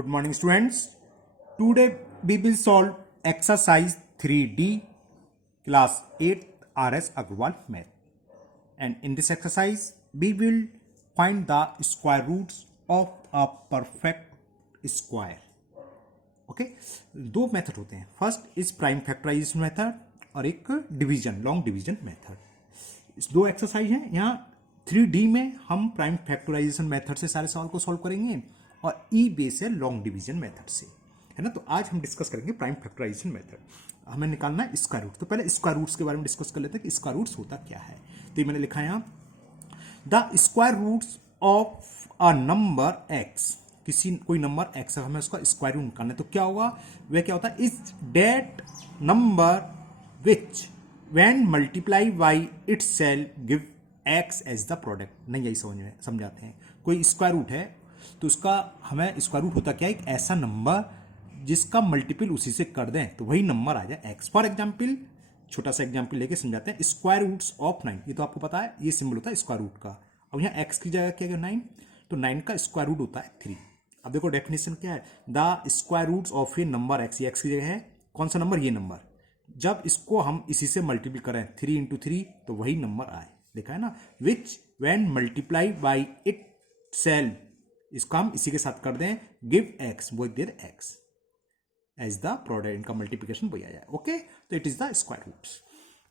Good morning, students. Today we will solve exercise 3D, class 8 RS Agarwal math. And in this exercise, we will find the square roots of a perfect square. Okay दो method होते हैं. First is prime factorization method और एक division long division method. इस दो exercise हैं. यहाँ 3D में हम प्राइम फैक्टराइजेशन मेथड से सारे सवाल को सॉल्व करेंगे और ई बेस है लॉन्ग डिवीजन मेथड से, है ना. तो आज हम डिस्कस करेंगे प्राइम फैक्टराइजेशन मेथड. हमें निकालना है स्क्वायर रूट. तो पहले स्क्वायर रूट्स के बारे में डिस्कस कर लेते हैं कि स्क्वायर रूट्स होता क्या है. तो ये मैंने लिखा है यहाँ, the square roots of a number x. किसी कोई नंबर एक्स है, हमें उसका स्क्वायर रूट निकालना है. तो क्या होगा, वह क्या होता है, is that number which when multiply by itself give x as the product. नहीं, यही समझाते हैं. कोई स्क्वायर रूट है तो उसका हमें स्क्वायर रूट होता क्या है, एक ऐसा नंबर जिसका मल्टीपल उसी से कर दें तो वही नंबर आ जाए एक्स. फॉर एग्जाम्पल, छोटा सा एग्जाम्पल लेके समझाते हैं. स्क्वायर रूट्स ऑफ 9, ये तो आपको पता है, ये सिंबल होता है स्क्वायर रूट का. अब यहाँ एक्स की जगह क्या है 9, तो 9 का स्क्वायर रूट होता है 3. अब देखो डेफिनेशन क्या है, the square roots of a number x. ये एक्स की जगह है कौन सा नंबर, ये नंबर. जब इसको हम इसी से मल्टीपल करें 3 इंटू 3 तो वही नंबर आए. देखा है ना, विच when multiply by it self, इसको हम इसी के साथ कर दें, गिव एक्स, वो there x as the product. इनका मल्टीप्लिकेशन वही आ जाए. ओके, तो it is the square roots.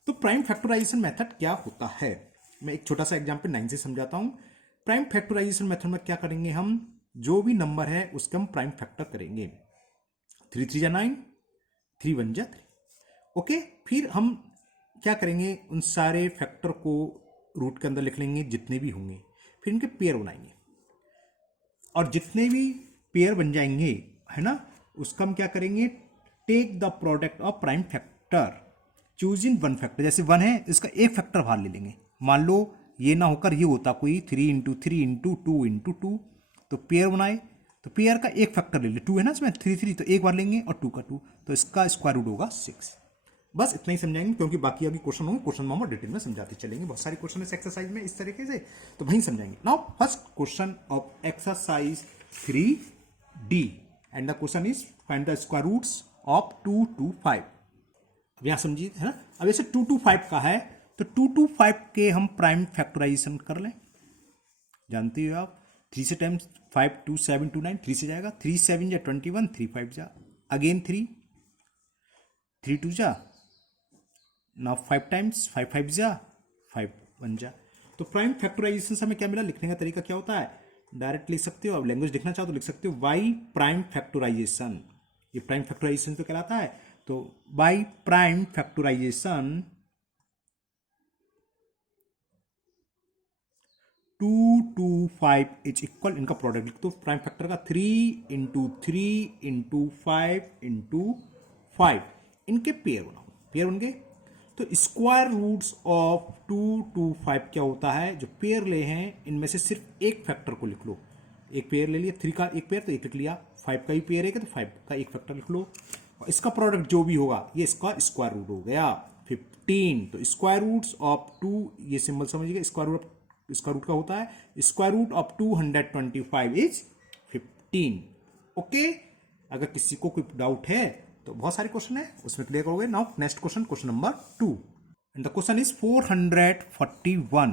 तो प्राइम फैक्टराइजेशन मेथड क्या होता है, मैं एक छोटा सा एग्जांपल 9 से समझाता हूं. प्राइम फैक्टराइजेशन मेथड में क्या करेंगे, हम जो भी नंबर है उसके हम प्राइम फैक्टर करेंगे. 3 3 जा 9, 3 1 जा 3. ओके, फिर हम क्या करेंगे, उन सारे फैक्टर को रूट के अंदर लिख लेंगे जितने भी होंगे, फिर इनके पेयर बनाएंगे और जितने भी पेयर बन जाएंगे, है ना, उसका हम क्या करेंगे, take the product of prime factor, choose in one factor. जैसे 1 है, इसका एक फैक्टर बाहर ले लेंगे. मान लो ये ना होकर ये होता कोई 3 इंटू 3 इंटू 2 इंटू 2, तो पेयर बनाए तो पेयर का एक फैक्टर ले ले. 2 है ना इसमें, 3 3, तो एक बार लेंगे और 2 का 2, तो इसका स्क्वायर रूट होगा 6. बस इतना ही समझाएंगे, क्योंकि बाकी अभी क्वेश्चन होंगे, क्वेश्चन में हम डिटेल में समझाते चलेंगे. बहुत सारे क्वेश्चन इस एक्सरसाइज में इस तरीके से, तो वहीं समझाएंगे. Now first question of exercise 3D and the question is find the square roots of 2 to 5. अब यहां समझिए, है ना. अब जैसे 2 to 5 का है तो 2 to 5 के हम प्राइम फैक्टराइजेशन कर लें. जानते हो आप, 3 से टाइम्स 5 2 7 2 9, 3 से जाएगा, 3 7 जा 21, 3 5 जा अगेन 3 3 2 जा, नाउ 5 टाइम्स 5 5 जा 5 1 जा. तो प्राइम फैक्टराइजेशन से हमें क्या मिला, लिखने का तरीका क्या होता है, डायरेक्ट लिख सकते हो. अब लैंग्वेज लिखना चाहो तो लिख सकते हो बाई प्राइम फैक्टराइजेशन. ये प्राइम फैक्टराइजेशन तो कहलाता है. तो by prime factorization 2 to 5 is equal, इनका प्रोडक्ट लिख दो. प्राइम फैक्टर का 3 इंटू 3 इंटू 5 इंटू 5, इनके पेयर बनाओ. पेयर बन गए. तो स्क्वायर रूट्स ऑफ 2 to 5 क्या होता है, जो पेयर ले हैं इनमें से सिर्फ एक फैक्टर को लिख लो. एक पेयर ले लिया, 3 का एक पेयर तो एक लिख लिया, 5 का ही पेयर है तो 5 का एक फैक्टर लिख लो. और इसका प्रोडक्ट जो भी होगा ये इसका स्क्वायर रूट हो गया 15. तो स्क्वायर रूट्स ऑफ 2, ये सिंबल समझिएगा, स्क्वायर रूट का होता है square root of 225 is 15. Okay, अगर किसी को कोई डाउट है तो बहुत सारे क्वेश्चन है उसमें क्लियर करोगे. Now next question, question number 2, and the question is 441.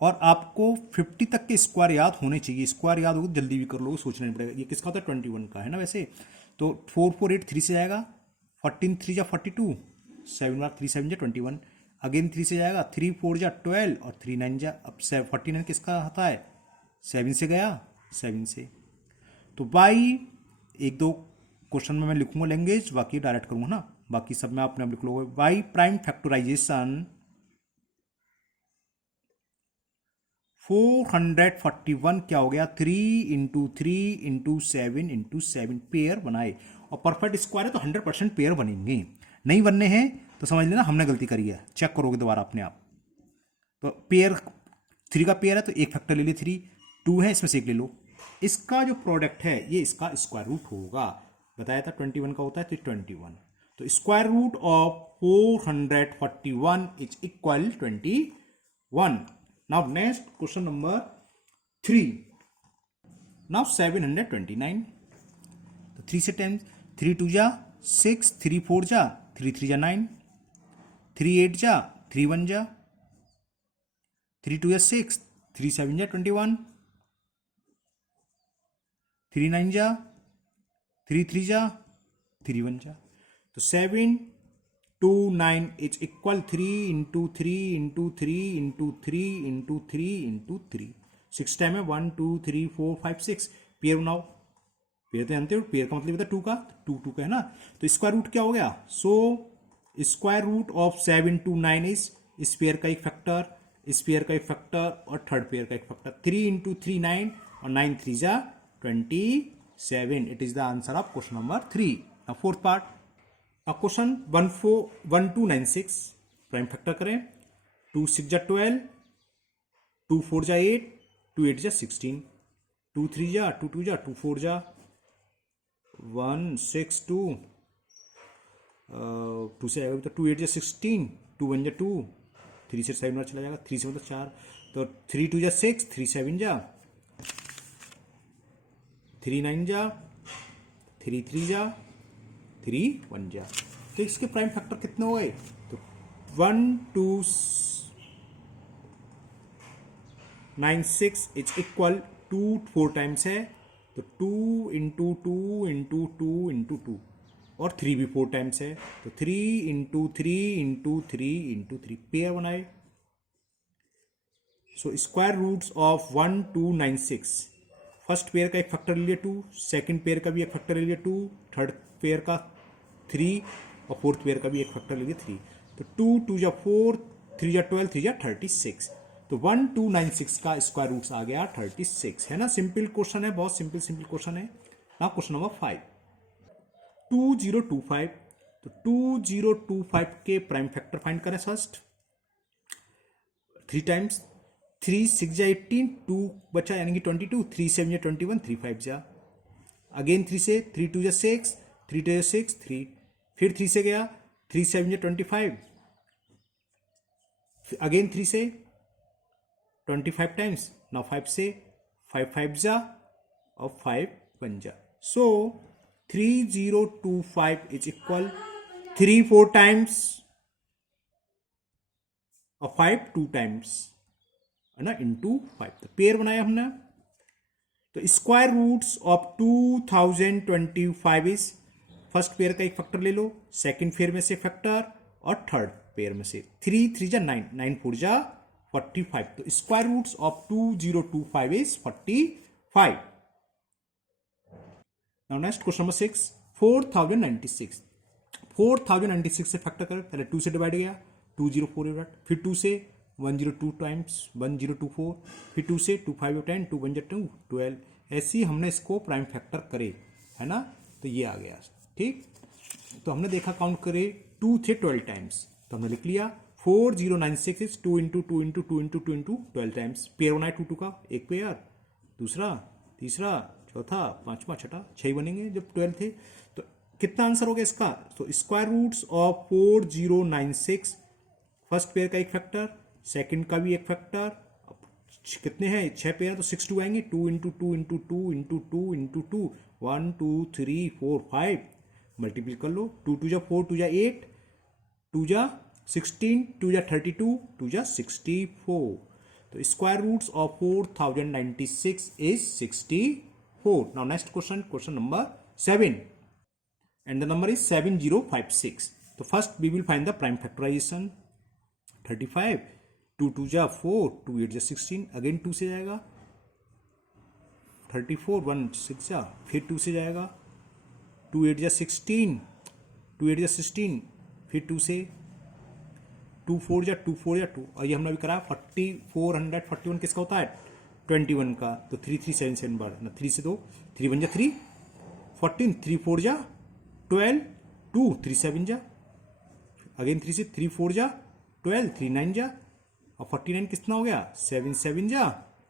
और आपको 50 तक के स्क्वायर याद होने चाहिए. स्क्वायर याद होगा जल्दी भी कर लोगे, सोचना नहीं पड़ेगा. ये किसका होता है, 21 का, है ना. वैसे तो 4 4 8 3 से जाएगा, 14 3 जा 42, 7 बार 3 7 जा 21, अगेन 3 से जाएगा, 3 4 जा 12 और 3 9 जा, अब 49 किसका होता है, 7 से गया 7 से. तो बाई एक दो क्वेश्चन में मैं लिखूंगा लैंग्वेज, बाकी डायरेक्ट करूंगा ना, बाकी सब में आपने लिख लोगे. बाई प्राइम फैक्टराइजेशन 441 क्या हो गया, 3 इंटू 3 इंटू 7 इंटू 7, पेयर बनाए. और परफेक्ट स्क्वायर है तो 100% पेयर बनेंगे. नहीं बनने हैं तो समझ लेना हमने गलती करी है, चेक करोगे दोबारा अपने आप. तो पेयर 3 का पेयर है तो एक फैक्टर ले ली, 3 2 है इसमें से एक ले लो. इसका जो प्रोडक्ट है ये इसका स्क्वायर रूट होगा. बताया था 21 का होता है तो 21. तो square root of 441 is equal 21. Now next question number 3. Now 729. 3 से टाइम्स, 3 2 जा 6, 3 4 जा 3 3 जा 9, 3 8 जा 3 1 जा, 3 2 जा 6, 3 7 जा 21, 3 9 जा 3 3 जा 3 1 जा। तो 7 2 9 is equal 3 into 3 into 3 into 3 into 3 into 3। 6 time है 1 2 3 4 5 6। पेयर बनाओ, पेयर तो जानते हो, पेयर का मतलब होता है 2 का, 2 2 का है ना। तो स्क्वायर रूट क्या हो गया? So square root of 7 2 9 is इस पेयर का एक फैक्टर, इस पेयर का एक फैक्टर और थर्ड पेयर का एक फैक्टर। 3 इंटू 3 9 और 9 3 जा 27। It is the answer of question number 3। Fourth part, question 1296 prime factor करें। 2 6 जा 12, 2 4 जा 8, 2 8 जा 16, 2 3 जा 2 2 जा 2 4 जा 1 6 2, 2 से आएगा तो 2 8 जा 16, 2 1 जा 2, 3 से 7 चला जाएगा, 3 से मतलब 4, तो 3 2 जा 6, 3 7 जा 3 9 जा 3 3 जा 3 1 जा। तो इसके प्राइम फैक्टर कितने हो गए? तो 1 2 9 6 इज इक्वल 2 4 टाइम्स है, तो 2 इंटू 2 इंटू 2 इंटू 2, और 3 भी 4 टाइम्स है, तो 3 इंटू 3 इंटू 3 इंटू 3। पेयर बनाए। So square roots of 1 2 9 6, first pair का एक फैक्टर ले लिया 2, सेकंड पेयर का भी एक फैक्टर ले लिया 2, थर्ड पेयर का 3 और फोर्थ पेयर का भी एक फैक्टर ले लिया 3। तो 2 2 जा 4, 3 जा 12, 3 जा 36। तो 1 2 9 6 का स्क्वायर रूट्स आ गया 36, है ना। सिंपल क्वेश्चन है, बहुत सिंपल क्वेश्चन है ना। Question number 5, 2025। तो 2025 के प्राइम फैक्टर फाइंड करें फर्स्ट। 3 टाइम्स, 3 6 जा 18, 2 बचा यानी कि 22, 3 7 जा 21, 3 5 जा, अगेन 3 से, 3 2 जा 6, 3 2 जा 6 3, फिर 3 से गया, 3 7 जा 25, अगेन 3 से 25 टाइम्स, नाउ 5 से, 5 5 जा और 5 1 जा। सो 3025 इज इक्वल 3 4 टाइम्स और 5 2 टाइम्स, है ना, इंटू 5। तो पेयर बनाया हमने। तो square roots of 2025 is, first pair का एक फैक्टर ले लो, सेकंड पेयर में से फैक्टर और थर्ड पेयर में से। 3 3 जा 9, 9 4 जा 45। तो square roots of 2025 is 45। Now next question number 6, 4096। 4096 से फैक्टर करें, पहले 2 से डिवाइड गया 204 यूनिट, फिर 2 से 102 टाइम्स 1024, फिर 2 से 25 10, 2 1 2 12। ऐसे ही हमने इसको प्राइम फैक्टर करे, है ना। तो ये आ गया, ठीक। तो हमने देखा, काउंट करे 2 थे 12 टाइम्स, तो हमने लिख लिया 4096 is 2 into 2 into 2 into 2 into 12 times. Pair बनाए 2 2 का, एक पेयर, दूसरा, तीसरा, चौथा, पांचवा, छठा, 6 बनेंगे जब 12 थे। तो कितना आंसर हो गया इसका? तो square roots of 4096, first pair का एक फैक्टर, सेकंड का भी एक फैक्टर, कितने हैं? 6 पेयर, तो 6 2 आएंगे, 2 into 2 into 2 into 2 into 2, 1 2 3 4 5, multiply कर लो। 2 2 जा 4, 2 जा 8, 2 जा 16, 2 जा 32, 2 जा 64। तो square roots of 4096 is 64। Now next question, question number 7, and the number is 7056। तो first we will find the prime factorization. 35, 2 2 जा 4, 2 8 जा 16, अगेन 2 से जाएगा, 34 1 6 जा, फिर 2 से जाएगा, 2 8 जा 16, 2 8 जा 16, फिर 2 से, 2 4 जा 2 4 जा 2, और ये हमने अभी करा 4441 किसका होता है? 21 का। तो 3 3 7 7 बार ना, 3 से 2, 3 1 जा 3, 14, 3 4 जा 12, 2 3 7 जा, अगेन 3 से, 3 4 जा 12, 3 9 जा, और 49 कितना हो गया? 7 7 जा,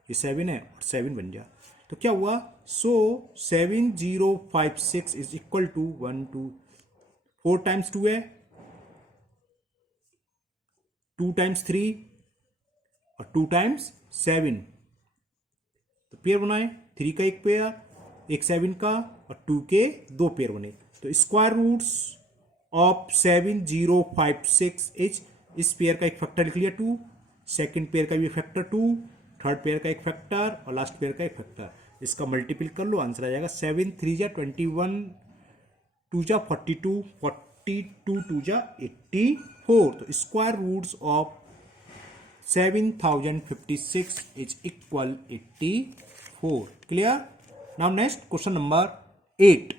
ये 7 है और 7 बन जा। तो क्या हुआ? सो 7056 इज इक्वल टू 1 2, 4 टाइम्स 2 है, 2 टाइम्स 3 और 2 टाइम्स 7। तो पेयर बनाए, 3 का एक पेयर, एक 7 का और 2 के 2 पेयर बने। तो स्क्वायर रूट्स ऑफ 7 0 5 6 इस पेयर का एक फैक्टर लिख लिया 2, सेकंड पेयर का भी फैक्टर 2, थर्ड पेयर का एक फैक्टर और लास्ट पेयर का एक फैक्टर। इसका मल्टीपल कर लो, आंसर आ जाएगा 7 3 जा 21, 2 जा 42, 42 2 जा 84। तो square roots of 7056 is equal 84. Clear? Now next question number 8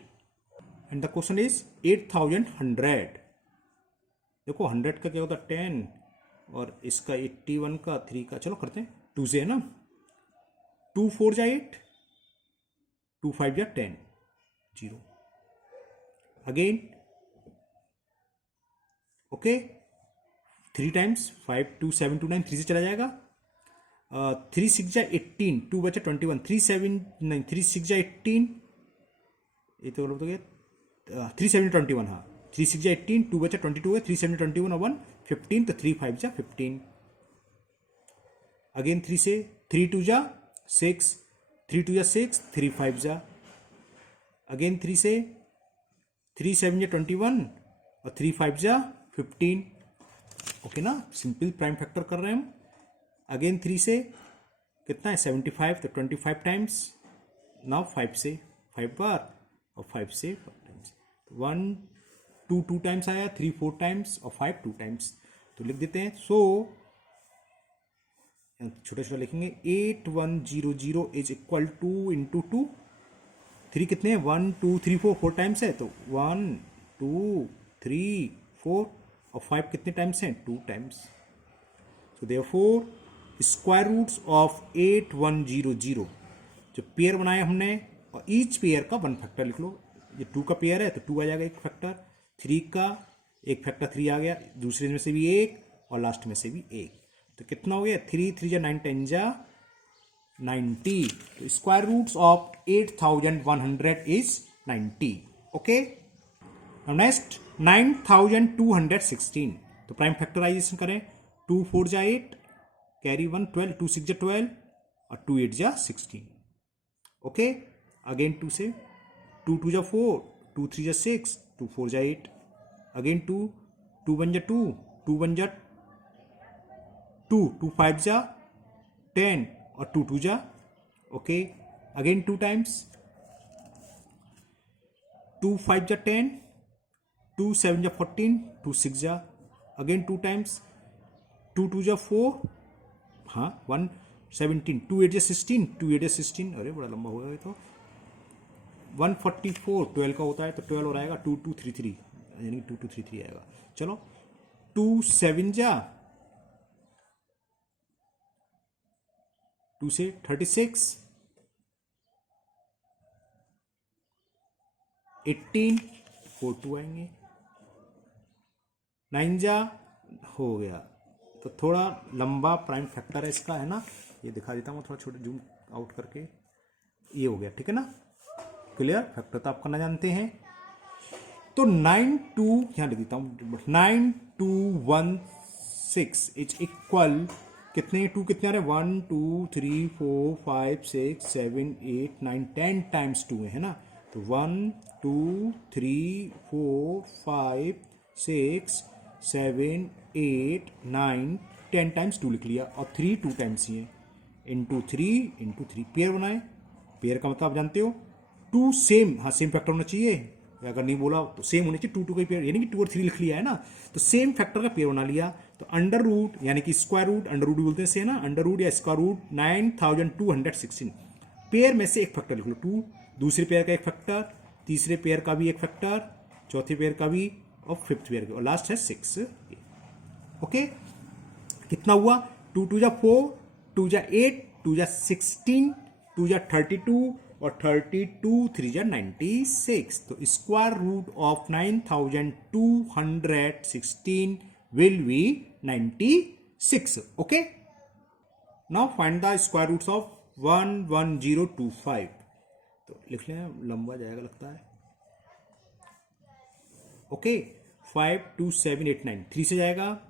and the question is 8100. देखो 100 का क्या होता है 10 और इसका 81 का 3 का, चलो करते हैं 2 से, है ना। 2 4 जा 8, 2 5 जा 10, 0 अगेन, ओके 3 टाइम्स 5 2 7 2 9, 3 से चला जाएगा। 3 6 जा 18, 2 बचा 21, 3 7 9, 3 6 जा 18, ये तो गलत हो गया, 3 7 21, हाँ 3 6 जा 18, 2 बचा 22 है, 3 7 21 और 1 15, तो 3 5 जा 15। अगेन 3 से 3 2 जा 6, 3 2 जा 6, 3 5 जा, अगेन 3 से 3 7 जा 21 और 3 5 जा 15। ओके ना, सिंपल प्राइम फैक्टर कर रहे हैं हम। अगेन 3 से कितना है 75, तो 25 टाइम्स, नाउ 5 से 5 बार और 5 से 5 टाइम्स, 1 2 2 टाइम्स आया, 3 4 टाइम्स और 5 2 टाइम्स, तो लिख देते हैं। सो छोटा छोटा लिखेंगे, 8100 इज इक्वल टू इंटू 2, 3 कितने हैं 1 2 3 4 4 टाइम्स है, तो 1 2 3 4 और 5 कितने टाइम्स हैं 2 times. So therefore square roots of 8100, जो पेयर बनाया हमने, और ईच पेयर का 1 फैक्टर लिख लो। ये 2 का पेयर है तो 2 आ जाएगा एक फैक्टर, 3 का एक फैक्टर 3 आ गया, दूसरे में से भी एक और लास्ट में से भी एक, तो कितना हो गया 3 3 जा 9 10 जा 90। तो square roots of 8100 is 90। Okay, next 9216, तो प्राइम फैक्टराइजेशन करें, 2 4 जा 8, कैरी 1 12, 2 6 जा 12 और 2 8 जा 16। ओके, अगेन 2 से 2 2 जा 4, 2 3 जा 6, 2 4 जा 8, अगेन 2 2 1 जा 2, 2 1 जा 2, 2 5 जा 10 और 2 2 जा, ओके अगेन 2 टाइम्स, 2 5 जा 10, 2 7 जा 14, 2 6 जा, अगेन 2 टाइम्स, 2 2 जा 4, हाँ 1 17, 2 8 जा 16, 2 8 जा 16, अरे बड़ा लंबा हो गया ये तो। 144 12 का होता है तो 12 और आएगा 2 2 3 3, यानी 2 2 3 3 आएगा। चलो 2 7 जा 2 से 36, 18 4 2 आएंगे, 9 जा हो गया। तो थोड़ा लंबा प्राइम फैक्टर है इसका, है ना, ये दिखा देता हूँ थोड़ा छोटा जूम आउट करके, ये हो गया, ठीक है ना, क्लियर। फैक्टर तो आप करना जानते हैं। तो 9 2 यहाँ लिख देता हूँ, 9216 इज इक्वल, कितने 2 कितने आ रहे हैं 1 2 3 4 5 6 7 8 9 10 टाइम्स 2 है ना, तो 1 2 3 4 5 6 7 8 9 10 टाइम्स 2 लिख लिया, और 3 2 टाइम्स ही है, इंटू 3 पेयर बनाए। पेयर का मतलब आप जानते हो 2 सेम, हाँ सेम फैक्टर होना चाहिए, अगर नहीं बोला तो सेम होने चाहिए, 2 2 का पेयर, यानी कि 2 और 3 लिख लिया है ना, तो सेम फैक्टर का पेयर बना लिया। तो अंडर रूट यानी कि स्क्वायर रूट, अंडर रूट बोलते हैं से ना, अंडर रूट या स्क्वायर रूट 9216, पेयर में से एक फैक्टर लिख लो 2, दूसरे पेयर का एक फैक्टर, तीसरे पेयर का भी एक फैक्टर, चौथे पेयर का भी और फिफ्थ पेयर का, और लास्ट है 6। ओके, कितना हुआ 2 2 जा 4, 2 जा 8, 2 जा 16, 2 जा 32 और 32 3 जा 96। तो square root of 9216 will be 96. Okay, now find the square roots of 11025। तो लिख लें, लंबा जाएगा लगता है। ओके, 5 2 7 8 9, 3 से जाएगा,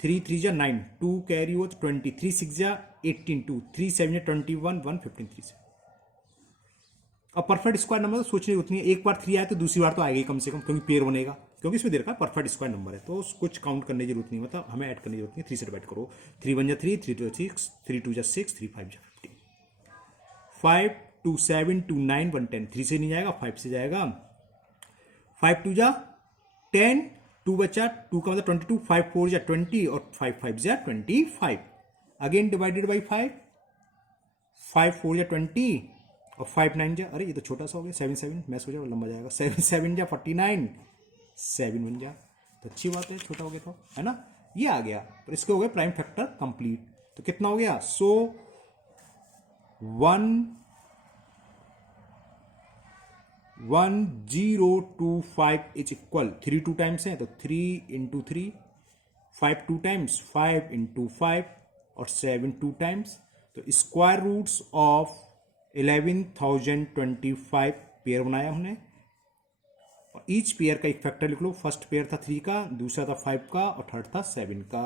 3 3 जा 9, 2 कैरी हो तो 20, 3 6 जा 18, 2 3 7 जा 21, 1 15 3 से, और परफेक्ट स्क्वायर नंबर तो सोचने की जरूरत नहीं है, एक बार 3 आए तो दूसरी बार तो आएगा ही कम से कम, क्योंकि पेयर बनेगा, क्योंकि इसमें दे रखा है परफेक्ट स्क्वायर नंबर है, तो कुछ काउंट करने की जरूरत नहीं, मतलब हमें ऐड करने की जरूरत नहीं। 3 से डिवाइड करो, 3 1 जा 3, 3 2 6, 3 2 जा 6, 3 5 जा 15, 5 2 7 2 9 1 10, 3 से नहीं जाएगा 5 से जाएगा, 5 2 जा 10, 2 बचा 2 का मतलब 22, 5 4 जा 20 और 5 5 जा 25, अगेन डिवाइडेड बाई 5, 5 4 जा 20 और 5 9 जा, अरे ये तो छोटा सा हो गया, 7 7 मैस हो जाएगा, लंबा जाएगा, 7 7 जा 49, 7 1 जा, तो अच्छी बात है, छोटा हो गया तो, है ना, ये आ गया, और इसके हो गए प्राइम फैक्टर कंप्लीट। तो कितना हो गया, सो 1025 इज इक्वल, 3 2 टाइम्स है तो 3 इंटू 3, 5 2 टाइम्स, 5 इंटू 5 और 7 2 टाइम्स, तो स्क्वायर रूट्स ऑफ 11,025 पेयर बनाया हमने, और ईच पेयर का एक फैक्टर लिख लो, फर्स्ट पेयर था 3 का, दूसरा था 5 का और थर्ड था 7 का,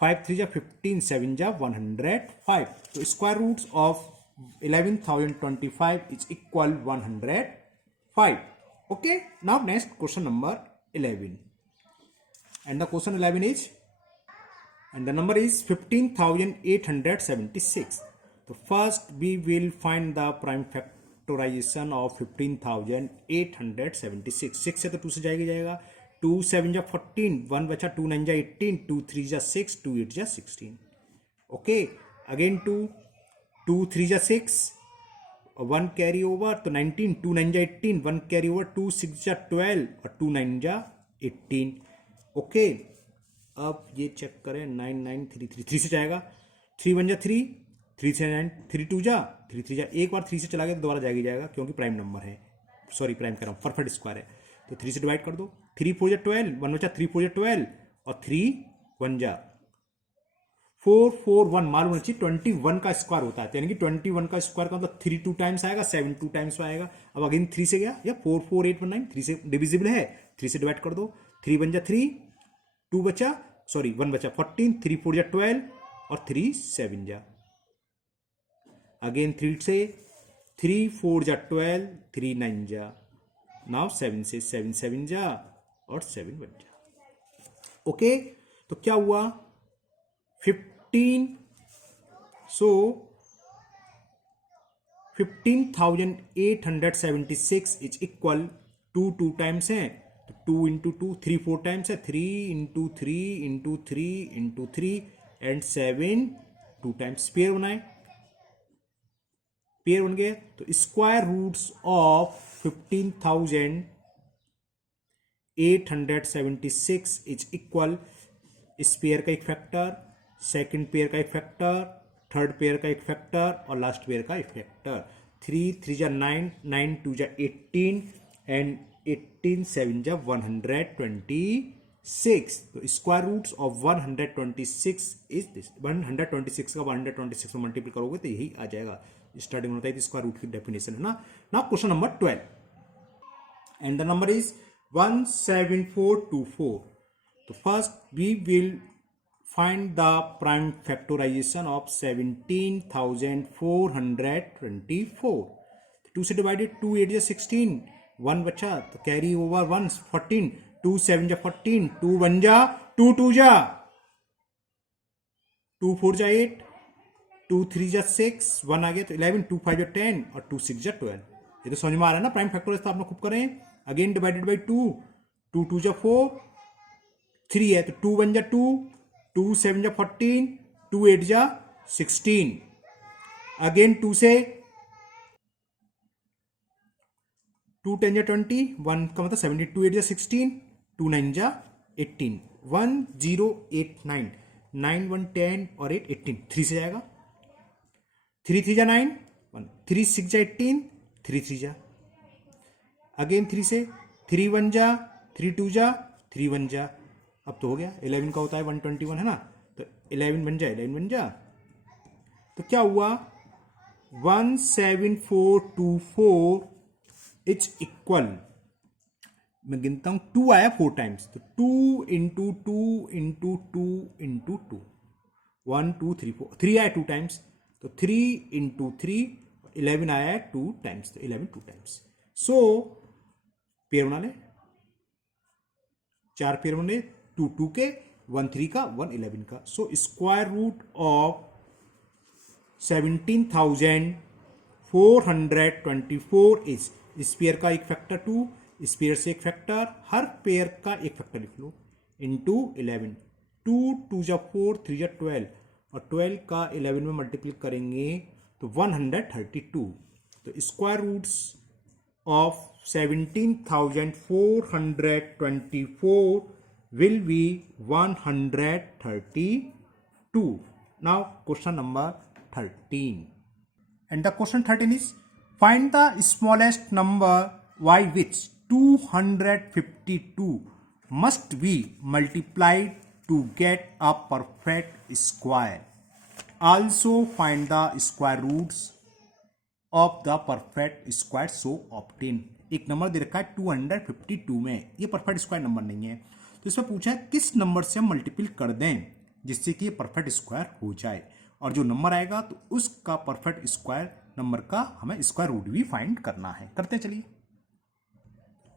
5 3 जा 15, 7 जा 105, तो square roots of 11,025 is equal 105. Okay, now next question number 11, and the question 11 is, and the number is 15,876. So first we will find the prime factorization of 15,876. 6 से तो 2 से जाएगा, 2 7 जा 14, 1 बचा, 2 9 जा 18, 2 3 जा 6, 2 8 जा 16. Okay, again 2 3 जा 6, 1 कैरी ओवर तो 19, 2 9 जा 18, 1 कैरी ओवर, 2 6 जा 12 और 2 9 जा 18. ओके, अब ये चेक करें, 9 9 3 3, 3 से जाएगा, 3 1 जा 3, 3 से 9, 3 2 जा 3 3 जा, एक बार 3 से चला गया तो दोबारा जाएगा क्योंकि प्राइम नंबर है, सॉरी प्राइम कह रहा हूँ, परफेक्ट स्क्वायर है, तो 3 से डिवाइड कर दो, 3 4 जा 12, 1 बचा, 3 4 जा 12 और 3 1 जा 4 4 1, मालूम होना चाहिए 21 का स्क्वायर होता है, यानी कि 21 का स्क्वायर का मतलब 3 2 टाइम्स आएगा, 7 2 टाइम्स आएगा। अब अगेन 3 से गया, या 4 4 8 1 9, 3 से डिविजिबल है, 3 से डिवाइड कर दो, 3 1 जा 3, 2 बचा, सॉरी 1 बचा 14, 3 4 जा 12 और 3 7 जा, अगेन 3 से 3 4 जा 12, 3 9 जा, नाउ 7 से 7 7 जा और 7 1 जा। ओके, तो क्या हुआ, 15, so 15,876 इज इक्वल 2 2 टाइम्स है तो 2 इंटू 2, 3 4 टाइम्स है, 3 into 3 into 3 into 3 and 7 2 times, pair बनाए, पेयर बन गए, तो square roots of 15,876 is equal, इस पेयर का एक फैक्टर, सेकंड पेयर का एक फैक्टर, थर्ड पेयर का एक फैक्टर और लास्ट पेयर का एक फैक्टर, 3 3 जा 9, 9 2 जा 18 एंड 18 7 जा 126, तो square roots of 126 is this, 126 का 126 में मल्टीपल करोगे तो यही आ जाएगा, स्टार्टिंग में होता है स्क्वायर रूट की डेफिनेशन है ना। Now question number 12, and the number is 17424. तो first we will find the prime factorization of 17,424. 2 से डिवाइडेड, 2 8 जा 16, 1 बचा तो कैरी ओवर 1 14, 2 7 जा 14, 2 1 जा 2 2 जा, 2 4 जा 8, 2 3 जा 6, 1 आ गया तो 11, 2 5 जा 10 और 2 6 जा 12, ये तो समझ में आ रहा है ना, प्राइम फैक्टराइज तो आप लोग खूब करें। अगेन डिवाइडेड बाई 2, 2 2 जा 4, 3 है तो 2 1 जा 2, 2 7 जा 14, 2 8 जा 16, अगेन 2 से 2 10 जा 20, 1 का मतलब 70, 2 8 जा 16, 2 9 जा 18, 1089, 9 1 10 और 8 18, 3 से जाएगा, 3 3 जा 9, 1 3 6 जा 18, 3 3 जा, अगेन 3 से 3 1 जा, 3 2 जा, 3 1 जा, अब तो हो गया, 11 का होता है 121 है ना, तो 11 बन जा, 11 बन जा, तो क्या हुआ, 17424 इज इक्वल, मैं गिनता हूं 2 आया 4 टाइम्स, तो 2 इंटू 2 इंटू 2 इंटू 2, 1 2 3 4, 3 आया 2 टाइम्स तो 3 इंटू 3 11 आया है 2 टाइम्स, तो 11 2 टाइम्स। सो पेयर बना ले, 4 पेयर बने, 2 2 के, 1 3 का, 1 11 का। So square root of 17,424 is, इस पेयर का एक फैक्टर 2, इस पेयर से एक फैक्टर, हर पेयर का एक फैक्टर लिख लो, इंटू 11। 2 2 जा 4, 3 जा 12, और 12 का 11 में मल्टीप्लाई करेंगे तो 132। तो square roots of 17,424 will be 132. Now question number 13. And the question 13 is, find the smallest number y which 252 must be multiplied to get a perfect square. Also find the square roots of the perfect square so obtain. एक number दे रखा है 252 में, ये perfect square number नहीं है, तो इसमें पूछा है किस नंबर से हम मल्टीपल कर दें जिससे कि ये परफेक्ट स्क्वायर हो जाए, और जो नंबर आएगा तो उसका परफेक्ट स्क्वायर नंबर का हमें स्क्वायर रूट भी फाइंड करना है। करते चलिए।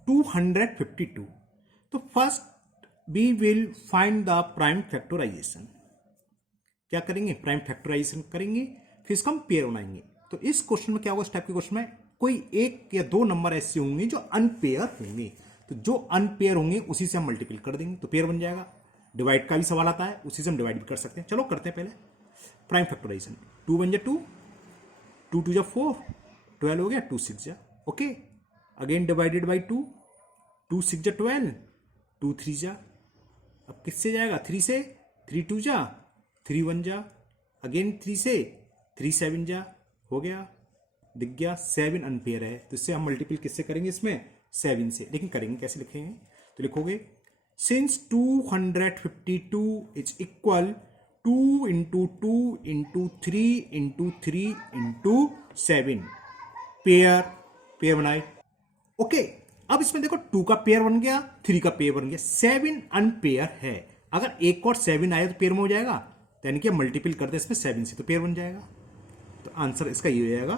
252, तो first we will find the prime factorization. क्या करेंगे? प्राइम फैक्टराइजेशन करेंगे, फिर इसका हम पेयर बनाएंगे। तो इस क्वेश्चन में क्या होगा, इस टाइप के क्वेश्चन में कोई एक या दो नंबर ऐसे होंगे जो अनपेयर होंगे, तो जो अनपेयर होंगे उसी से हम मल्टीपल कर देंगे तो पेयर बन जाएगा। डिवाइड का भी सवाल आता है, उसी से हम डिवाइड भी कर सकते हैं। चलो करते हैं पहले प्राइम फैक्टराइजेशन। 2 1 जा 2, 2 2 जा 4, 12 हो गया, 2 6 जा, ओके। अगेन डिवाइडेड बाई 2, 2 6 जा 12, 2 3 जा, अब किससे जाएगा? 3 से, 3 2 जा, 3 1 जा, अगेन 3 से, 3 7 जा, हो गया, दिख गया। 7 अनपेयर है, तो इससे हम मल्टीपल किससे करेंगे? इसमें 7 से। लेकिन करेंगे कैसे, लिखेंगे तो लिखोगे since 252 is equal 2 into 2 into 3 into 3 into 7, pair, pair बनाए, ओके। अब इसमें देखो 2 का पेयर बन गया, 3 का पेयर बन गया, 7 अनपेयर है। अगर एक और 7 आया तो पेयर में हो जाएगा, यानी कि मल्टीपल करते इसमें 7 से तो पेयर बन जाएगा। तो आंसर इसका ये हो जाएगा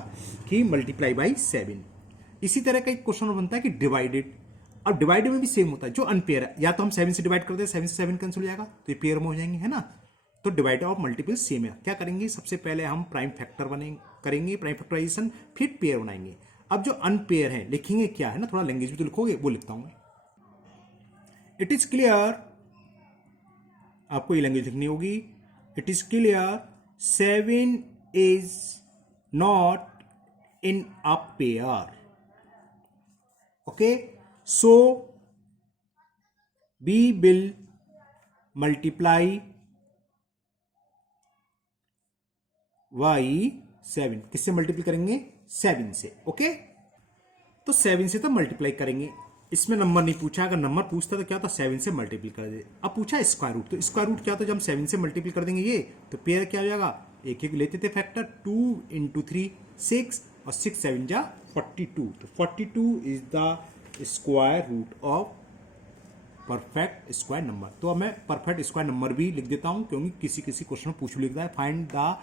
कि मल्टीप्लाई बाई 7। इसी तरह का एक क्वेश्चन बनता है कि डिवाइडेड। अब डिवाइडेड में भी सेम होता है, जो अनपेयर है या तो हम 7 से डिवाइड करते हैं, 7 से 7 कैंसिल हो जाएगा तो ये पेयर में हो जाएंगे, है ना। तो डिवाइड ऑफ मल्टीपल सेम है। क्या करेंगे? सबसे पहले हम प्राइम फैक्टर करेंगे, प्राइम फैक्टराइजेशन, फिर पेयर बनाएंगे। अब जो अनपेयर है लिखेंगे क्या है ना, थोड़ा लैंग्वेज भी तो लिखोगे, वो लिखता हूं मैं। इट इज क्लियर, आपको ये लैंग्वेज लिखनी होगी। It is clear 7 is not in a pair, okay. So we will multiply y 7, किससे मल्टीप्लाई करेंगे? 7 से, ओके। तो 7 से तो मल्टीप्लाई करेंगे, इसमें नंबर नहीं पूछा। अगर नंबर पूछता तो क्या होता? 7 से मल्टीप्लाई कर दे। अब पूछा स्क्वायर रूट, तो स्क्वायर रूट क्या होता है? जब हम 7 से मल्टीप्लाई कर देंगे ये, तो पेयर क्या हो जाएगा? एक एक लेते थे फैक्टर, 2 इंटू 3 6, और 6 7 जा 42, तो 42 is the square root of perfect square number. तो अब मैं परफेक्ट स्क्वायर नंबर भी लिख देता हूं, क्योंकि किसी किसी क्वेश्चन में पूछ लिखता है find the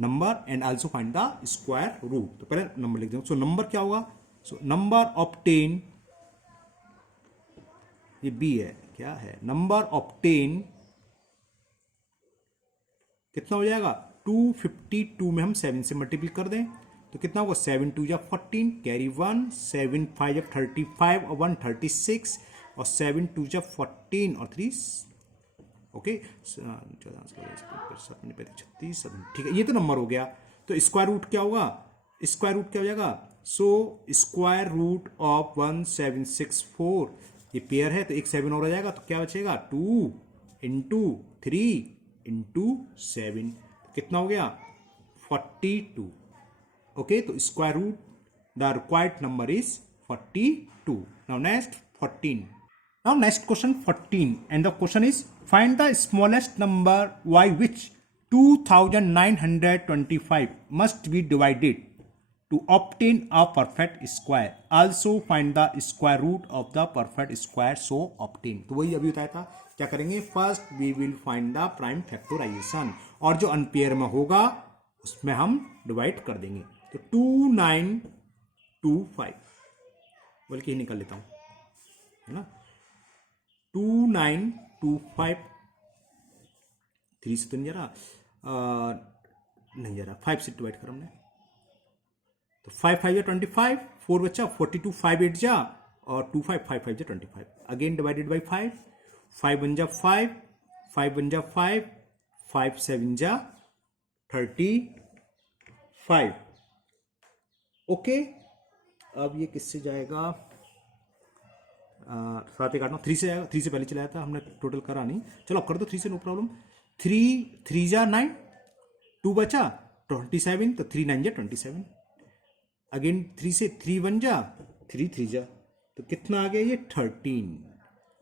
number and also find the square root. तो पहले नंबर लिख दें। सो नंबर क्या होगा? सो नंबर ऑब्टेन, ये बी है, क्या है? नंबर ऑब्टेन कितना हो जाएगा? 252 में हम 7 से मल्टीपल कर दें तो कितना होगा? 7 2 जा 14, कैरी 1, 7 5 जा 35 और 1 36, और 7 2 जा 14 और 3, ओके, 36, ठीक है। ये तो नंबर हो गया। तो स्क्वायर रूट क्या होगा? स्क्वायर रूट क्या हो जाएगा? सो स्क्वायर रूट ऑफ 1764, ये पेयर है तो एक 7 और आ जाएगा, तो क्या बचेगा? 2 इंटू 3 इंटू 7, कितना हो गया? 42, ओके। तो square root the required number is 42। Now next 14। Now next question 14, and the question is find the smallest number y which 2925 must be divided to obtain a perfect square. Also find the square root of the perfect square so obtain. तो वही अभी बताया था, क्या करेंगे? First we will find the prime factorization, और जो unpair में होगा उसमें हम डिवाइड कर देंगे। तो 2925, बल्कि ये निकाल लेता हूं, है ना, 2925, 3 से तो नहीं जा रहा, नहीं जा रहा, 5 से डिवाइड कर हमने, तो 5 5 या 25, 4 बच्चा, 42, 5 8 जा, और 2 5 5 5 जा 25, अगेन डिवाइडेड बाई 5, 5 1 जा 5, 5 1 जा 5, 5 7 जा 35, ओके। अब ये किससे जाएगा, साथ ही काटना, 3 से जाएगा, 3 से पहले चलाया था हमने, टोटल करा नहीं, चलो अब कर दो 3 से, नो प्रॉब्लम। 3 3 जा 9, 2 बचा 27, तो 3 9 जा 27, अगेन 3 से 3 1 जा 3 3 जा, तो कितना आ गया ये 13,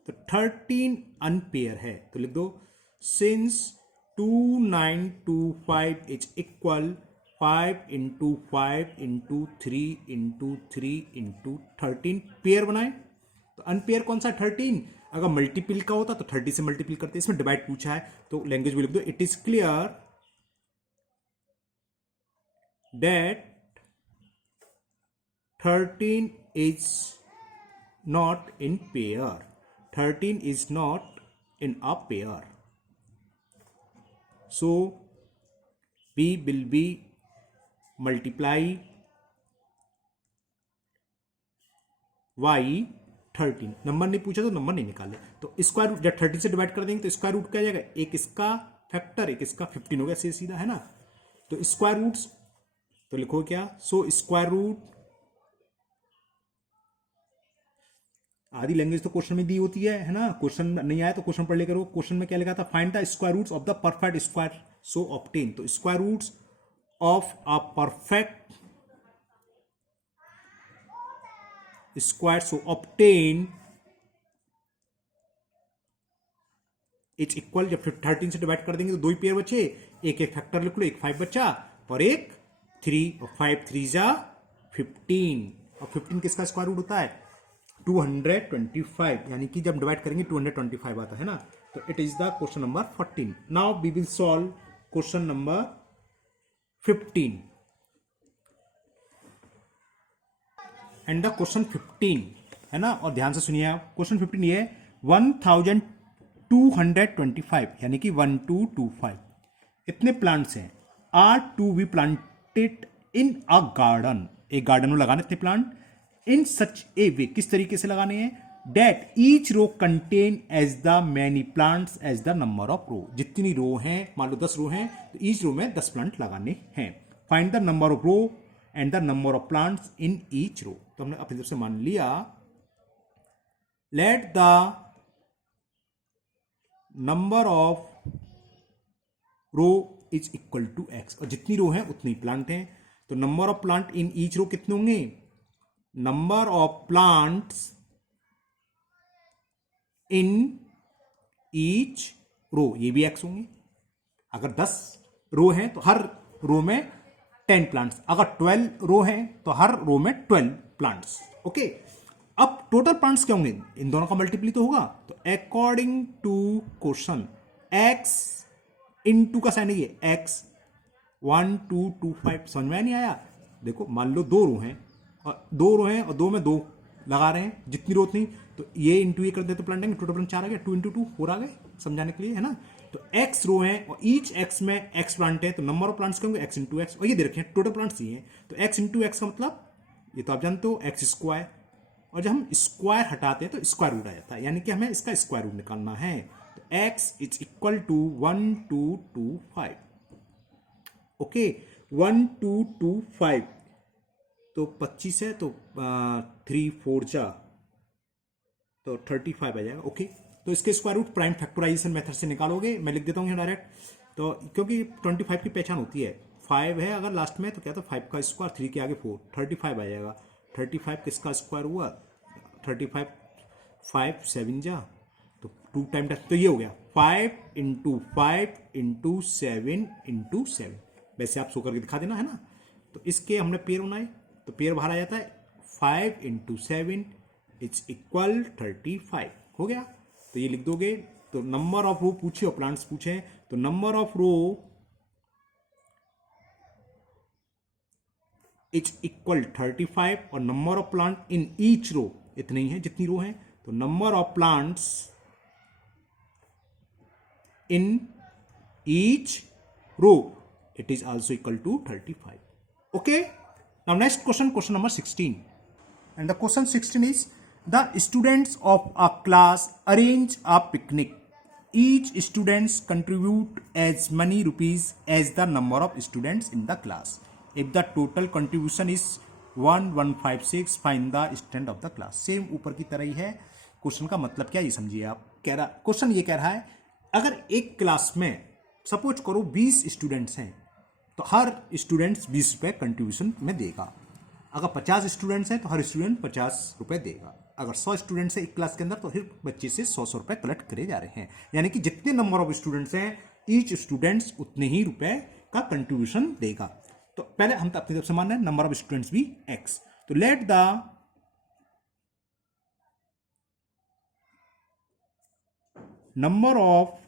तो 13 अनपेयर है, तो लिख दो since 2925 is equal 5 into 5 into 3 into 3 into 13, pair बनाए, तो अनपेयर कौन सा 13, अगर मल्टीपल का होता तो 30 से मल्टीपल करते, इसमें डिवाइड पूछा है तो लैंग्वेज भी लिख दो, it is clear that 13 is not in pair, 13 is not in a pair, so we will be multiply y 13, number नहीं पूछा तो नंबर नहीं निकाले, तो स्क्वायर रूट जब 30 से डिवाइड कर देंगे तो स्क्वायर रूट क्या जाएगा, एक इसका फैक्टर एक इसका 15 हो गया, सीधा है ना, तो स्क्वायर रूट्स तो लिखो क्या, सो स्क्वायर रूट, आधी लैंग्वेज तो क्वेश्चन में दी होती है ना, क्वेश्चन नहीं आया तो क्वेश्चन पढ़ ले करो, क्वेश्चन में क्या लिखा था, find the square roots of the perfect square, so obtain, तो square roots of a perfect square, so obtain is equal, जब 13 से डिवाइड कर देंगे तो 2 ही पेयर बचे, एक एक फैक्टर लिख लो, एक 5 बचा और एक 3, और 5 3 जा 15, और 15 किसका स्क्वायर रूट होता है 225, यानी कि जब डिवाइड करेंगे 225 आता है ना, तो it is the question number 14। Now we will solve question number 15, and the question 15 है ना, और ध्यान से सुनिए आप, क्वेश्चन 15 ये 1225, यानी कि 1225 इतने प्लांट्स हैं, are to be planted in a garden, एक गार्डन में लगाने इतने प्लांट, इन सच ए वे, किस तरीके से लगाने हैं, that each row contain as the many plants as the number of row, जितनी रो हैं, मान लो 10 रो हैं तो ईच रो में 10 प्लांट लगाने हैं, find the number of row and the number of plants in each row, तो हमने अपनी तरफ से मान लिया, let the number of row is equal to x, और जितनी रो हैं उतनी प्लांट हैं, तो number of plant in each row कितने होंगे, number of plants in each row, ये भी एक्स होंगे, अगर 10 रो हैं तो हर रो में 10 प्लांट्स, अगर 12 रो हैं तो हर रो में 12 प्लांट्स, ओके। अब टोटल प्लांट्स क्या होंगे, इन दोनों का मल्टीप्ली तो होगा, तो according to question x into का साइन है ये एक्स, 1 2 2 5, समझ में नहीं आया, देखो मान लो 2 रो हैं और 2 रो हैं और 2 में 2 लगा रहे हैं, जितनी रो उतनी, तो ये इंटू ये कर देते प्लांट है, टोटल प्लांट 4 आ गया, 2 इंटू 2 4 आ गए, समझाने के लिए है ना, तो एक्स रो है और ईच एक्स में एक्स प्लांट है, तो नंबर ऑफ प्लांट्स क्या होंगे एक्स इंटू एक्स, और ये दे रखे हैं टोटल प्लांट्स ये हैं, तो एक्स इंटू एक्स का मतलब ये तो आप जानते हो एक्स स्क्वायर, और जब हम स्क्वायर हटाते हैं तो स्क्वायर रूट आ जाता है, यानी कि हमें इसका स्क्वायर रूट निकालना है, तो x is equal to 1225, okay 1225, तो 25 है तो 3 4 जा तो 35 आ जाएगा, ओके। तो इसके square root prime factorization method से निकालोगे, मैं लिख देता हूँ यहाँ डायरेक्ट, तो क्योंकि 25 की पहचान होती है, 5 है अगर लास्ट में तो क्या, तो 5 का स्क्वायर 3 के आगे 4, 35 आ जाएगा, 35 किसका स्क्वायर हुआ 35, 5 7 जा तो 2 टाइम, तो ये हो गया 5 इंटू 5 इंटू 7 इंटू 7, वैसे आप सो करके दिखा देना है ना, तो इसके हमने पेयर बनाए, तो पेयर बाहर आ जाता है 5 इंटू 7 इट्स इक्वल 35, हो गया, तो ये लिख दोगे, तो नंबर ऑफ रो पूछे और प्लांट्स पूछे, तो number of row is equal 35 और number of plant in each row इतने ही है जितनी रो है, तो number of plants in each row it is also equal to 35. Okay, now next question number 16, and the question 16 is the students of a class arrange a picnic. Each students contribute as many rupees as the number of students in the class. If the total contribution is 1156, find the student of the class. Same ऊपर की तरह ही है. Question का मतलब क्या ये समझिए आप. क्वेश्चन ये कह रहा है अगर एक क्लास में सपोज करो 20 स्टूडेंट्स हैं तो हर स्टूडेंट्स 20 रुपए कंट्रीब्यूशन में देगा. अगर 50 स्टूडेंट्स हैं तो हर स्टूडेंट 50 रुपए देगा. अगर 100 स्टूडेंट्स हैं एक क्लास के अंदर तो फिर बच्चे से 100 रुपए कलेक्ट करे जा रहे हैं. यानी कि जितने नंबर ऑफ स्टूडेंट्स हैं ईच स्टूडेंट्स उतने ही रुपए का कंट्रीब्यूशन देगा. तो पहले हम अपनी तरफ से मान रहे हैं नंबर ऑफ स्टूडेंट्स भी x. तो late the number of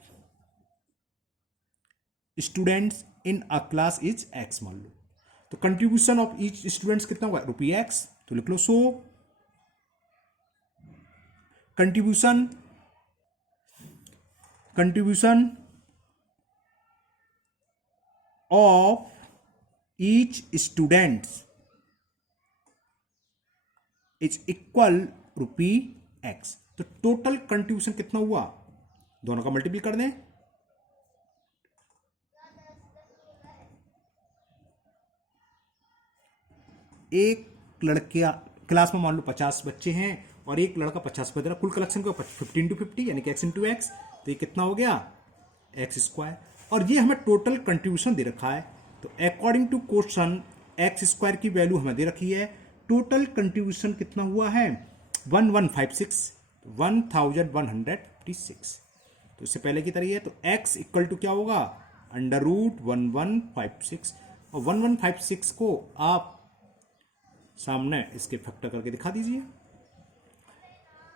students in a class is x मान लो. तो कंट्रीब्यूशन ऑफ ईच स्टूडेंट्स कितना होगा ₹x. तो लिख लो so contribution of each students is equal ₹x. तो टोटल कंट्रीब्यूशन कितना हुआ दोनों का मल्टीपल कर दें. एक लड़के क्लास में मान लो 50 बच्चे हैं और एक लड़का 50 रुपए दे रहा. कुल कलेक्शन को 50 इंटू 50 यानी कि x इंटू एक्स. तो ये कितना हो गया x स्क्वायर. और ये हमें टोटल कंट्रीब्यूशन दे रखा है. तो according to question x square की वैल्यू हमें दे रखी है. टोटल कंट्रीब्यूशन कितना हुआ है 1156 1156. तो इससे पहले की तरह है तो x इक्वल टू क्या होगा अंडर रूट 1156. और 1156 को आप सामने इसके फैक्टर करके दिखा दीजिए.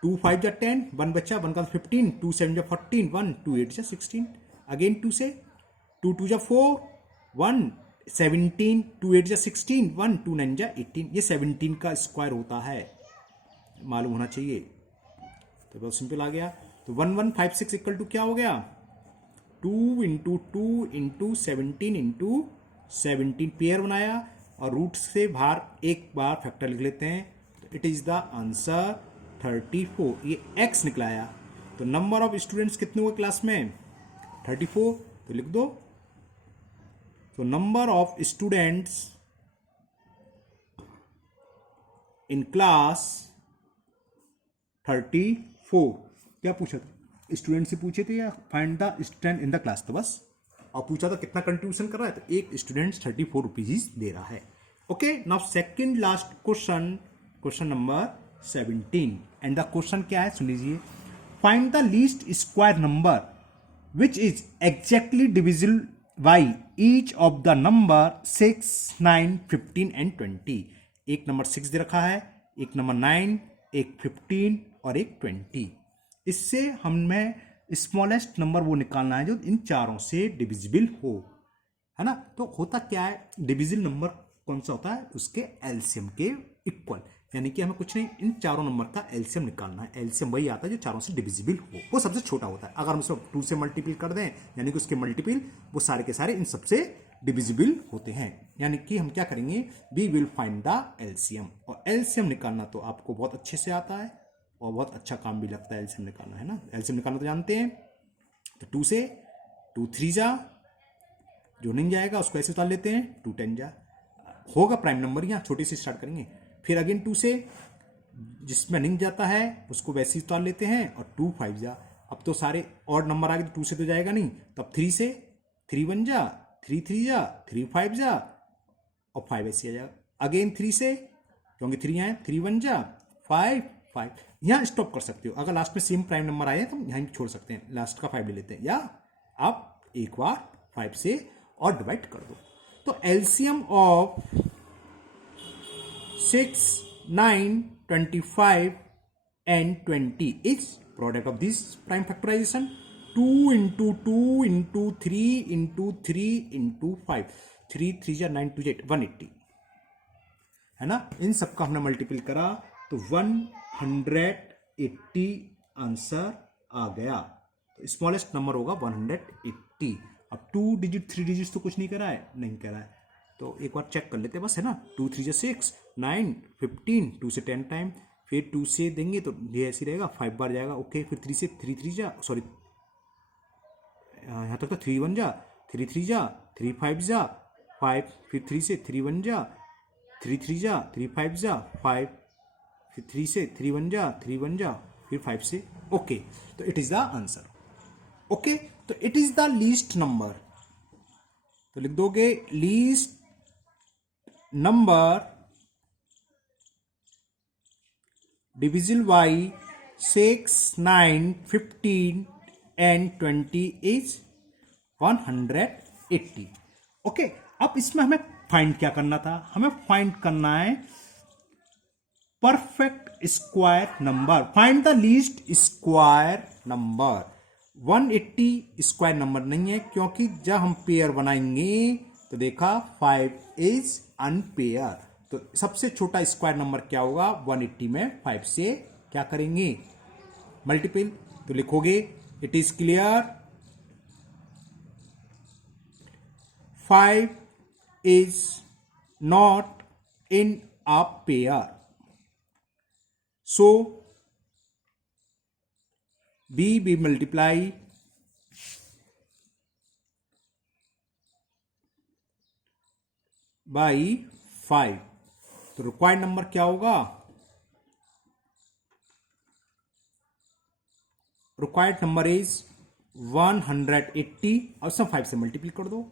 2 5 जा 10, 1 बच्चा 1 का 15, 2 7 जा 14, 1 2 8 जा 16. अगेन 2 से 2 2 जा 4, 1 17, 2 8 जा 16, 1 2 9 जा 18. ये 17 का स्क्वायर होता है मालूम होना चाहिए. तो बहुत सिंपल आ गया. तो 1156 इक्वल टू क्या हो गया 2 इंटू 2 इंटू 17 इंटू 17 पेयर बनाया और रूट से बाहर एक बार फैक्टर लिख लेते हैं. तो इट इज द आंसर 34. ये x निकलाया. तो नंबर ऑफ स्टूडेंट्स कितने हुए क्लास में 34. तो लिख दो. तो number of students in class 34. क्या पूछा था स्टूडेंट से पूछे थे या find the student in the class. तो बस और पूछा था कितना कंट्रीब्यूशन कर रहा है तो एक स्टूडेंट 34 रुपीज दे रहा है. Okay, now second last question number 17. And the question क्या है सुन लीजिए. Find the least square number which is exactly divisible by each of the number 6 9 15 and 20. एक नंबर 6 दे रखा है, एक नंबर 9, एक 15 और एक 20. इससे हमें स्मॉलेस्ट नंबर वो निकालना है जो इन चारों से डिविजिबल हो, है ना. तो होता क्या है डिविजिबल नंबर कौन सा होता है उसके एलसीएम के इक्वल. यानी कि हमें कुछ नहीं इन चारों नंबर का एलसीएम निकालना है. एलसीएम वही आता है जो चारों से डिविजिबल हो, वो सबसे छोटा होता है. अगर हम इसको 2 से मल्टीपल कर दें यानी कि उसके मल्टीपल वो सारे के सारे इन सबसे डिविजिबल होते हैं. यानी कि हम क्या करेंगे we will find the LCM. और एलसीएम निकालना तो आपको बहुत अच्छे से आता है और बहुत अच्छा काम भी लगता है एलसीएम निकालना, है ना. एलसीएम निकालना तो जानते हैं. तो 2 से 2 3 जा जो नहीं जाएगा उसको ऐसे उतार लेते हैं 2 10 जा होगा प्राइम नंबर. यहाँ छोटे से स्टार्ट करेंगे. फिर अगेन 2 से जिसमें नहीं जाता है उसको वैसे ही उतार लेते हैं और 2 5 जा. अब तो सारे और नंबर आ गए तो 2 से तो जाएगा नहीं. तब 3 से 3 1 जा 3 3 जा 3 5 जा और 5 ऐसे आ जाएगा. अगेन 3 से क्योंकि 3 आए 3 1 जा 5 5. यहाँ स्टॉप कर सकते हो. अगर लास्ट में सेम प्राइम नंबर आए तो यहाँ छोड़ सकते हैं, लास्ट का 5 ले लेते हैं. या आप एक बार 5 से और डिवाइड कर दो. तो LCM of 6 9 25 and 20 is product of this prime factorization. 2 into 2 into 3 into 3 into 5. 3 3 9 2 8 180. है ना। इन सबका हमने मल्टीपल करा तो 180 आंसर आ गया। तो स्मॉलेस्ट नंबर होगा 180। अब 2 डिजिट 3 डिजिट तो कुछ नहीं करा है, नहीं करा है, तो एक बार चेक कर लेते हैं बस, है ना। 2 3 6 9 15, 2 से 10 टाइम, फिर 2 से देंगे तो ये ऐसे रहेगा, 5 बार जाएगा, ओके। फिर 3 से 3 3 जा, सॉरी यहाँ तक तो 3 1 जा, 3 3 जा, 3 5 जा 5, फिर 3 से 3 1 जा, 3 3 जा, 3 5 जा 5, फिर 3 से 3 1 जा, 3 1 जा, फिर 5 से, ओके। तो it is the answer, okay. तो it is the least number, तो लिख दोगे least number divisible by 6 9 15 and 20 is 180, okay. अब इसमें हमें फाइंड क्या करना था, हमें फाइंड करना है perfect square number, find the least square number. 180 square number नहीं है, क्योंकि जब हम पेयर बनाएंगे तो देखा 5 इज अनपेयर, तो सबसे छोटा स्क्वायर नंबर क्या होगा, 180 में 5 से क्या करेंगे, मल्टीपल। तो लिखोगे it is clear 5 is not in a pair, so b be multiply by 5, तो रिक्वायर्ड नंबर क्या होगा, रिक्वायर्ड नंबर इज 180 और सब 5 से मल्टीप्लाई कर दो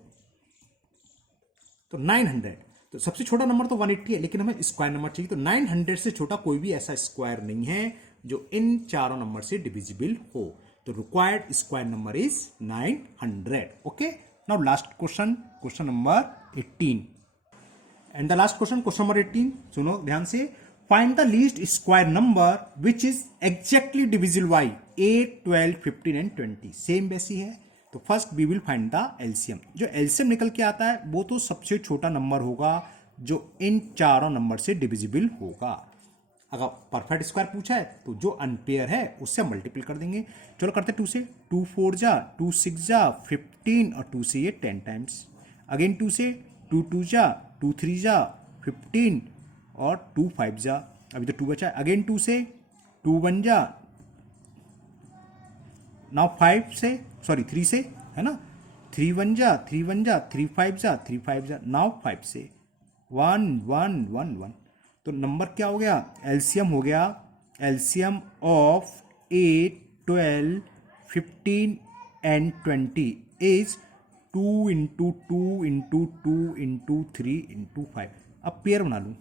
तो 900। तो सबसे छोटा नंबर तो 180 है, लेकिन हमें स्क्वायर नंबर चाहिए, तो 900 से छोटा कोई भी ऐसा स्क्वायर नहीं है जो इन चारों नंबर से डिविजिबल हो, तो required square number is 900, okay. Now last question, question number 18 and the last question, question number 18 सुनो ध्यान से। Find the least square number which is exactly divisible by 8 12 15 and 20, same वैसी है। तो first we will find the LCM, जो LCM निकल के आता है वो तो सबसे छोटा नंबर होगा जो इन चारों नंबर से डिविजिबल होगा। अगर परफेक्ट स्क्वायर पूछा है तो जो अनपेयर है उससे मल्टीपल कर देंगे। चलो करते 2 से, 2 4 जा, 2 6 जा 15 और 2 से ये 10 टाइम्स, अगेन 2 से, 2 2 जा, 2 3 जा 15 और 2 5 जा, अभी तो 2 बचा है, अगेन 2 से, 2 1 जा, नाउ 5 से, सॉरी 3 से, है ना, 3 1 जा, 3 1 जा, 3 5 जा, 3 5 जा, नाउ 5 से 1 1 1 1, तो नंबर क्या हो गया, एलसीएम हो गया, LCM of 8 12 15 and 20 is 2 into 2 into 2 into 3 into 5। अब पेयर बना लूँ,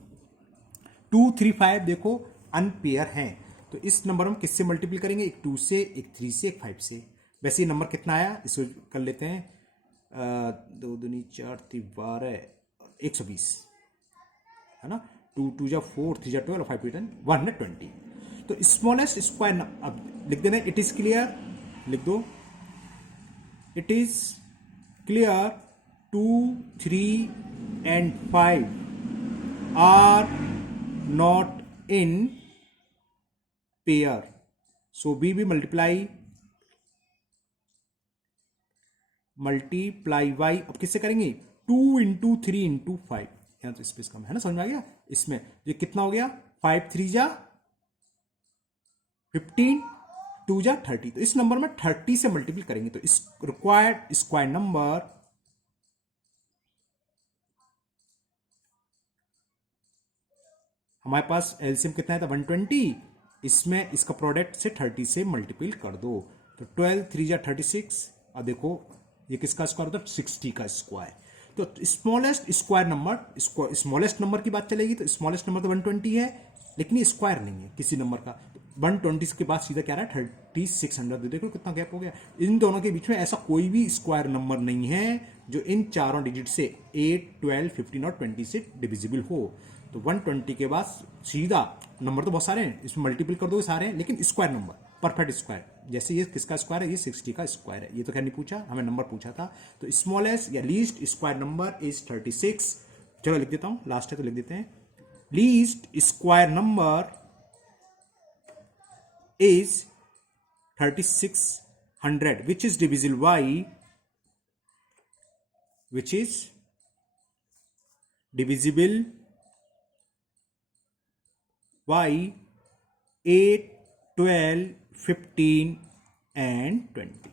2 3 5 देखो अनपेयर हैं, तो इस नंबर हम किससे मल्टीपल करेंगे, एक 2 से, एक 3 से, एक 5 से। वैसे ये नंबर कितना आया इसको कर लेते हैं, 2 दूनी 4 3 12 120, है ना, 2 2 जा 4 3 जा 12 5 10 120। तो स्मॉलेस्ट स्क्वायर, अब लिख देना इट इज क्लियर, लिख दो it is clear 2 3 and 5 are not in pair, so बी भी मल्टीप्लाई वाई, अब किससे करेंगे, 2 इंटू 3 इंटू 5, यहाँ तो स्पेस कम है ना, समझ में आ गया। इसमें ये कितना हो गया, 5 3 जा 15, 2 जा 30, तो इस नंबर में 30 से मल्टीपल करेंगे, तो इस रिक्वायर्ड स्क्वायर नंबर हमारे पास एलसीएम कितना है था 120, इसमें इसका प्रोडक्ट से 30 से मल्टीपल कर दो, तो 12 3 जा 36, और देखो ये किसका स्क्वायर होता है, 60 का स्क्वायर। तो smallest square number, smallest number की बात चलेगी तो स्मॉलेस्ट नंबर तो 120 है, लेकिन ये स्क्वायर नहीं है किसी नंबर का। 120 के बाद सीधा क्या रहा है 3600, देखो कितना गैप हो गया। इन दोनों के बीच में ऐसा कोई भी स्क्वायर नंबर नहीं है जो इन चारों डिजिट से 8 12 15 और 20 से डिविजिबल हो। तो 120 के बाद सीधा नंबर तो बहुत सारे हैं, इसमें मल्टीपल कर दो सारे हैं, लेकिन स्क्वायर नंबर परफेक्ट स्क्वायर, जैसे ये किसका स्क्वायर है, ये 60 का स्क्वायर है। ये तो खैर नहीं पूछा, हमें नंबर पूछा था। तो स्मॉलेस्ट या लीस्ट स्क्वायर नंबर इज 36। चलो लिख देता हूँ, लास्ट है तो लिख देते हैं, least square number is 3600 which is divisible by 8, 12, 15 and 20।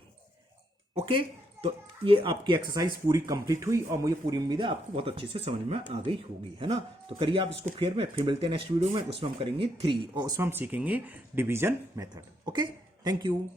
Okay, तो ये आपकी एक्सरसाइज पूरी कंप्लीट हुई और मुझे पूरी उम्मीद है आपको बहुत अच्छे से समझ में आ गई होगी, है ना। तो करिए आप इसको फिर मिलते हैं नेक्स्ट वीडियो में, उसमें हम करेंगे 3 और उसमें हम सीखेंगे division method. Okay, thank you.